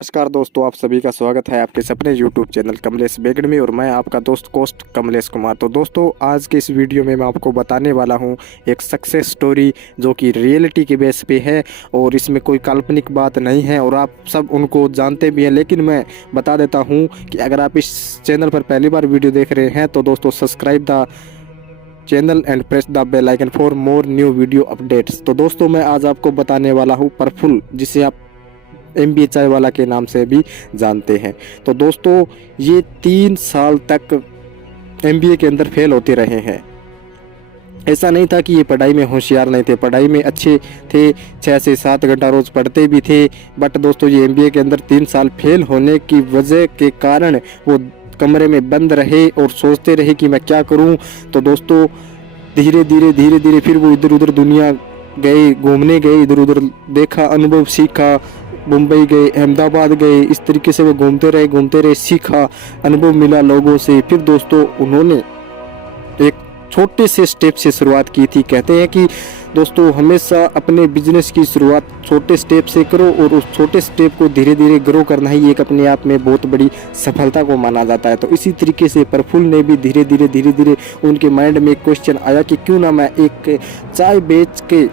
नमस्कार दोस्तों, आप सभी का स्वागत है आपके अपने यूट्यूब चैनल कमलेश बेगड़ में। और मैं आपका दोस्त कोस्ट कमलेश कुमार। तो दोस्तों, आज के इस वीडियो में मैं आपको बताने वाला हूं एक सक्सेस स्टोरी जो कि रियलिटी के बेस पे है और इसमें कोई काल्पनिक बात नहीं है और आप सब उनको जानते भी हैं। लेकिन मैं बता देता हूं कि अगर आप इस चैनल पर पहली बार वीडियो देख रहे हैं तो दोस्तों subscribe the channel and press the bell icon for more new video updates. तो दोस्तों, मैं आज आपको बताने वाला हूँ प्रफुल्ल, जिसे आप MBA चाय वाला के नाम से भी जानते हैं। तो दोस्तों, ये 3 साल तक MBA के अंदर फेल होते रहे हैं। ऐसा नहीं था कि ये पढ़ाई में होशियार नहीं थे, पढ़ाई में अच्छे थे, 6 से 7 घंटा रोज पढ़ते भी थे। बट दोस्तों, ये MBA के अंदर 3 साल फेल होने की वजह के कारण वो कमरे में बंद रहे और सोचते रहे कि मैं क्या करूं। तो दोस्तों, धीरे धीरे फिर वो इधर उधर दुनिया गए, घूमने गए, इधर उधर देखा, अनुभव सीखा, मुंबई गए, अहमदाबाद गए, इस तरीके से वो घूमते रहे, सीखा, अनुभव मिला लोगों से। फिर दोस्तों, उन्होंने एक छोटे से स्टेप से शुरुआत की थी। कहते हैं कि दोस्तों, हमेशा अपने बिजनेस की शुरुआत छोटे स्टेप से करो और उस छोटे स्टेप को धीरे धीरे ग्रो करना ही एक अपने आप में बहुत बड़ी सफलता को माना जाता है। तो इसी तरीके से प्रफुल्ल ने भी धीरे धीरे उनके माइंड में एक क्वेश्चन आया कि क्यों ना मैं एक चाय बेच के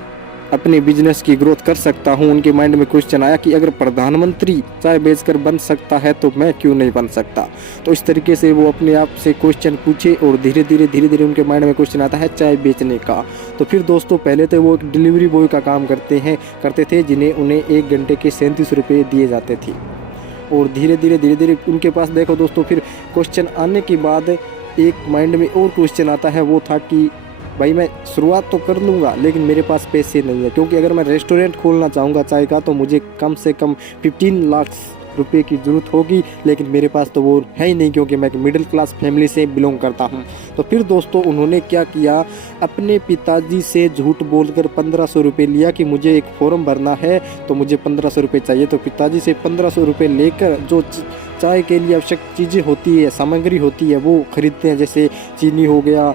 अपने बिजनेस की ग्रोथ कर सकता हूं। उनके माइंड में क्वेश्चन आया कि अगर प्रधानमंत्री चाय बेचकर बन सकता है तो मैं क्यों नहीं बन सकता। तो इस तरीके से वो अपने आप से क्वेश्चन पूछे और धीरे धीरे उनके माइंड में क्वेश्चन आता है चाय बेचने का। तो फिर दोस्तों, पहले तो वो एक डिलीवरी बॉय का काम करते थे, जिन्हें उन्हें 1 घंटे के 37 रुपये दिए जाते थे। और धीरे धीरे उनके पास देखो दोस्तों, फिर क्वेश्चन आने के बाद एक माइंड में और क्वेश्चन आता है। वो था कि भाई, मैं शुरुआत तो कर लूँगा लेकिन मेरे पास पैसे नहीं है, क्योंकि अगर मैं रेस्टोरेंट खोलना चाहूँगा चाय का तो मुझे कम से कम 15 लाख रुपए की ज़रूरत होगी। लेकिन मेरे पास तो वो है ही नहीं, क्योंकि मैं एक मिडिल क्लास फैमिली से बिलोंग करता हूँ। तो फिर दोस्तों, उन्होंने क्या किया, अपने पिताजी से झूठ बोलकर 1500 रुपये लिया कि मुझे एक फॉर्म भरना है तो मुझे 1500 रुपये चाहिए। तो पिताजी से 1500 रुपये लेकर जो चाय के लिए आवश्यक चीज़ें होती है, सामग्री होती है, वो खरीदते हैं। जैसे चीनी हो गया,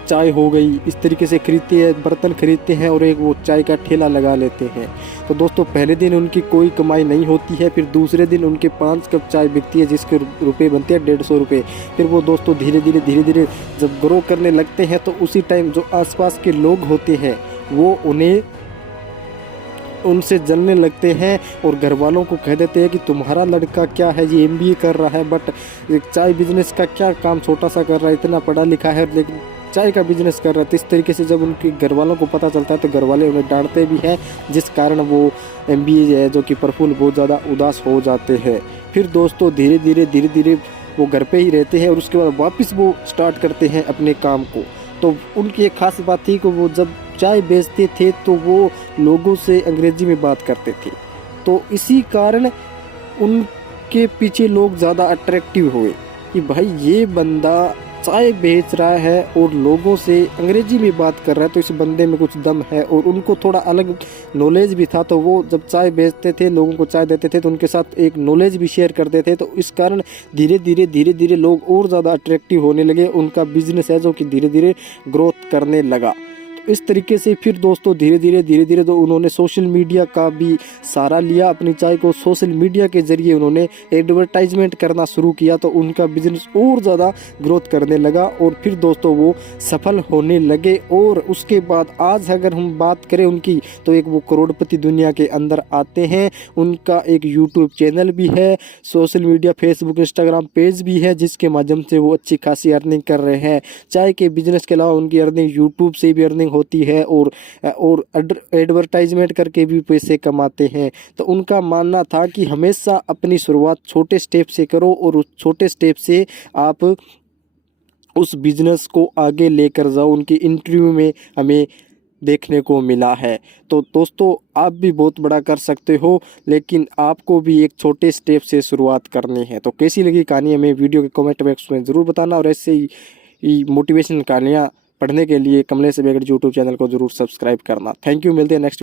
चाय हो गई, इस तरीके से खरीदते हैं, बर्तन खरीदते हैं और एक वो चाय का ठेला लगा लेते हैं। तो दोस्तों, पहले दिन उनकी कोई कमाई नहीं होती है। फिर दूसरे दिन उनके 5 कप चाय बिकती है, जिसके रुपए बनते हैं 150 रुपये। फिर वो दोस्तों धीरे धीरे जब ग्रो करने लगते हैं तो उसी टाइम जो आसपास के लोग होते हैं वो उनसे जलने लगते हैं और घर वालों को कह देते हैं कि तुम्हारा लड़का क्या है, ये MBA कर रहा है बट एक चाय बिजनेस का क्या काम छोटा सा कर रहा है, इतना पढ़ा लिखा है लेकिन चाय का बिजनेस कर रहा है। तो इस तरीके से जब उनके घर वालों को पता चलता है तो घर वाले उन्हें डांटते भी हैं, जिस कारण वो MBA है जो कि प्रफुल्ल बहुत ज़्यादा उदास हो जाते हैं। फिर दोस्तों, धीरे धीरे वो घर पे ही रहते हैं और उसके बाद वापस वो स्टार्ट करते हैं अपने काम को। तो उनकी एक खास बात थी कि वो जब चाय बेचते थे तो वो लोगों से अंग्रेजी में बात करते थे। तो इसी कारण उनके पीछे लोग ज़्यादा अट्रैक्टिव हुए कि भाई, ये बंदा चाय बेच रहा है और लोगों से अंग्रेजी में बात कर रहा है, तो इस बंदे में कुछ दम है। और उनको थोड़ा अलग नॉलेज भी था, तो वो जब चाय बेचते थे, लोगों को चाय देते थे, तो उनके साथ एक नॉलेज भी शेयर करते थे। तो इस कारण धीरे धीरे लोग और ज़्यादा अट्रैक्टिव होने लगे। उनका बिजनेस है जो कि धीरे धीरे ग्रोथ करने लगा। इस तरीके से फिर दोस्तों धीरे धीरे तो उन्होंने सोशल मीडिया का भी सहारा लिया। अपनी चाय को सोशल मीडिया के जरिए उन्होंने एडवर्टाइजमेंट करना शुरू किया, तो उनका बिजनेस और ज़्यादा ग्रोथ करने लगा और फिर दोस्तों वो सफल होने लगे। और उसके बाद आज अगर हम बात करें उनकी, तो एक वो करोड़पति दुनिया के अंदर आते हैं। उनका एक यूट्यूब चैनल भी है, social media Facebook Instagram page भी है, जिसके माध्यम से वो अच्छी खासी अर्निंग कर रहे हैं। चाय के बिजनेस के अलावा उनकी अर्निंग यूट्यूब से भी अर्निंग होती है और एडवर्टाइजमेंट करके भी पैसे कमाते हैं। तो उनका मानना था कि हमेशा अपनी शुरुआत छोटे स्टेप से करो और उस छोटे स्टेप से आप उस बिजनेस को आगे लेकर जाओ। उनकी इंटरव्यू में हमें देखने को मिला है। तो दोस्तों, आप भी बहुत बड़ा कर सकते हो, लेकिन आपको भी एक छोटे स्टेप से शुरुआत करनी है। तो कैसी लगी कहानी हमें वीडियो के कमेंट बॉक्स में ज़रूर बताना और ऐसे ही मोटिवेशन कहानियाँ पढ़ने के लिए कमलेश बेगड़ यूट्यूब चैनल को जरूर सब्सक्राइब करना। थैंक यू, मिलते हैं नेक्स्ट